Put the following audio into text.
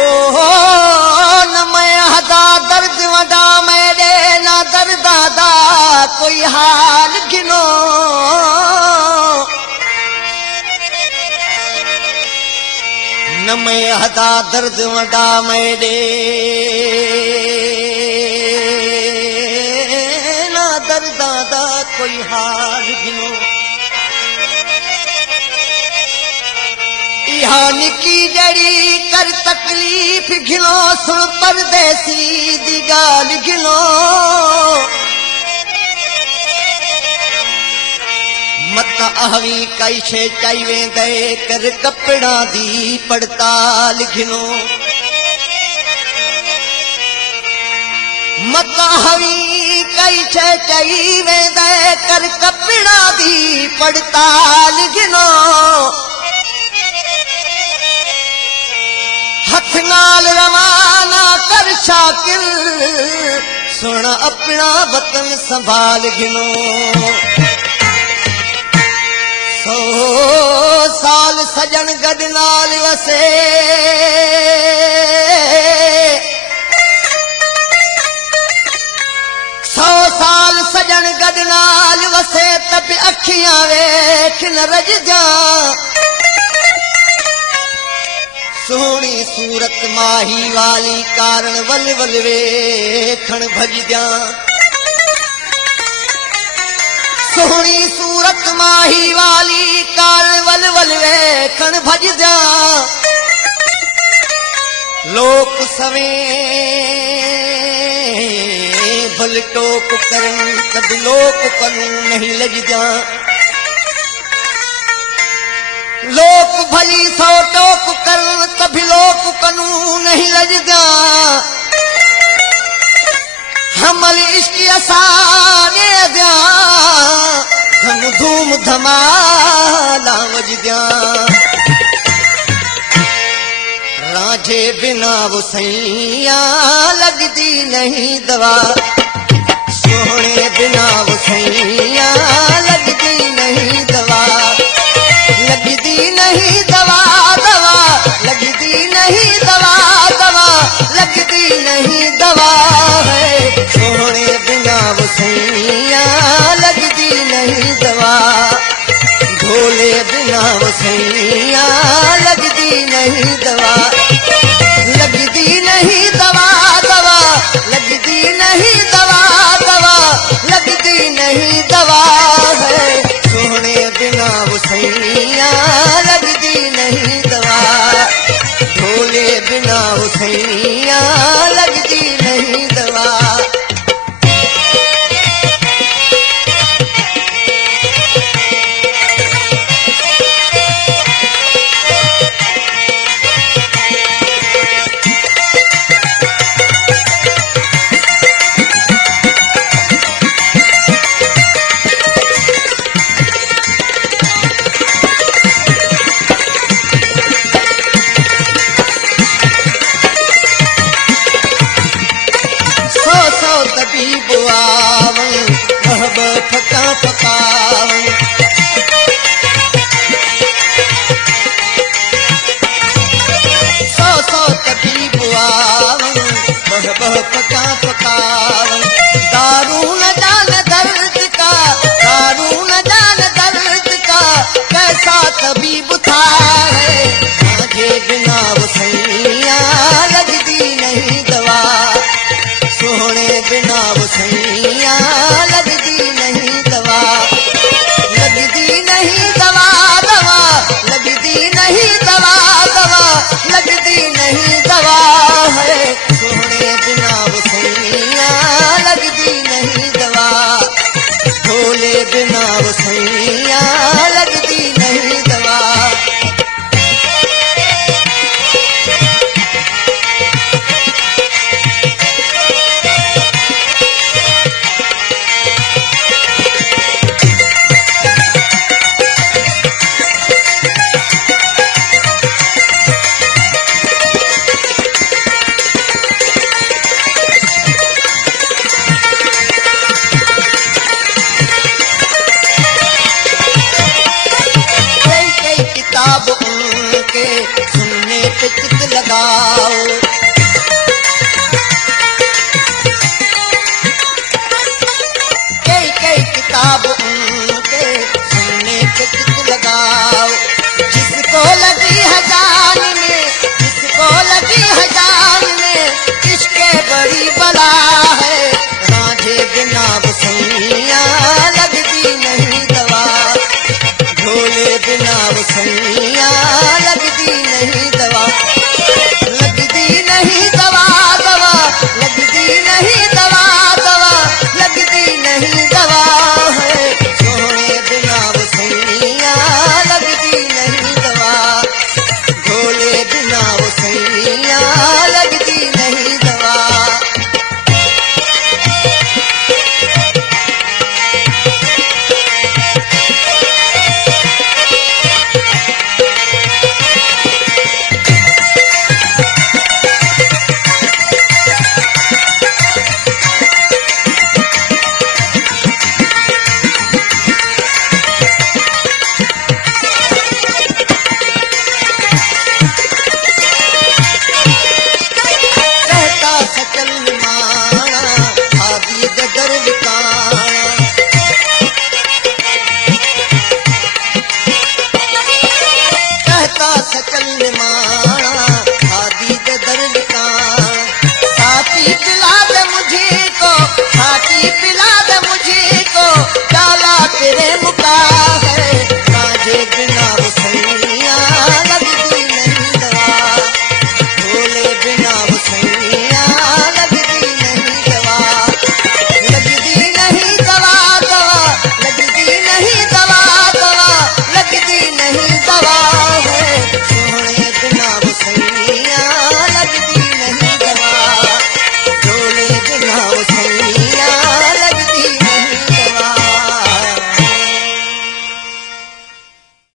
ओहो न मैं हदा दर्द वडा मेरे ना दर्दादा कोई हाल गिनो न मैं हदा दर्द वडा मेरे ना दर्दादा कोई हाल गिनो निकी जड़ी कर तकलीफ गिनो सुन परदेसी दी गाल गिनो मत आहवी कई शे चाई वेंदे कर कपड़ा दी पड़ताल गिनो मत आहवी कई शे चाई वेंदे कर कपड़ा दी पड़ताल गिनो हथ नाल रवाना कर शाकिल सुन अपना वतन संभाल गिनो 100 साल सजन गड नाल वसे 100 साल सजन गड नाल वसे तब अखियां वेख न रज जा सोहनी सूरत माही वाली कारण वल वल वेखण भज जा सोहनी सूरत माही वाली कारण वल वल वेखण भज जा लोक सवे भल टोक करन कद लोक कनू नहीं लज जा लोक भली सौ टोक कर कभी लोक कनू नहीं लजदा हमल इश्क असाने दिया हम धूम धमाला वजदा राजे बिना वो सैया लगती नहीं दवा सोहने बिना वो सैया लगती नहीं दवा लगती नहीं दवा दवा लगती नहीं दवा दवा लगती नहीं दवा है सोहने बिना वो सैया लगती नहीं दवा ढोले बिना वो सैया लगती नहीं दवा लगती नहीं दवा दवा लगती नहीं दवा दवा लगती नहीं दवा है सोहने बिना वो सैया लगती नहीं दवा ढोले बिना वो सैया लगती नहीं दवा तबीब था आगे बिना वो सैया लगती नहीं दवा सोहने बिना वो सैया लगती नहीं दवा लगती नहीं दवा दवा लगती नहीं दवा दवा लगती नहीं दवा है सोहने बिना वो सैया लगती नहीं दवा ढोले बिना वो सैया लगती नहीं दवा सुनने पे चित लगाओ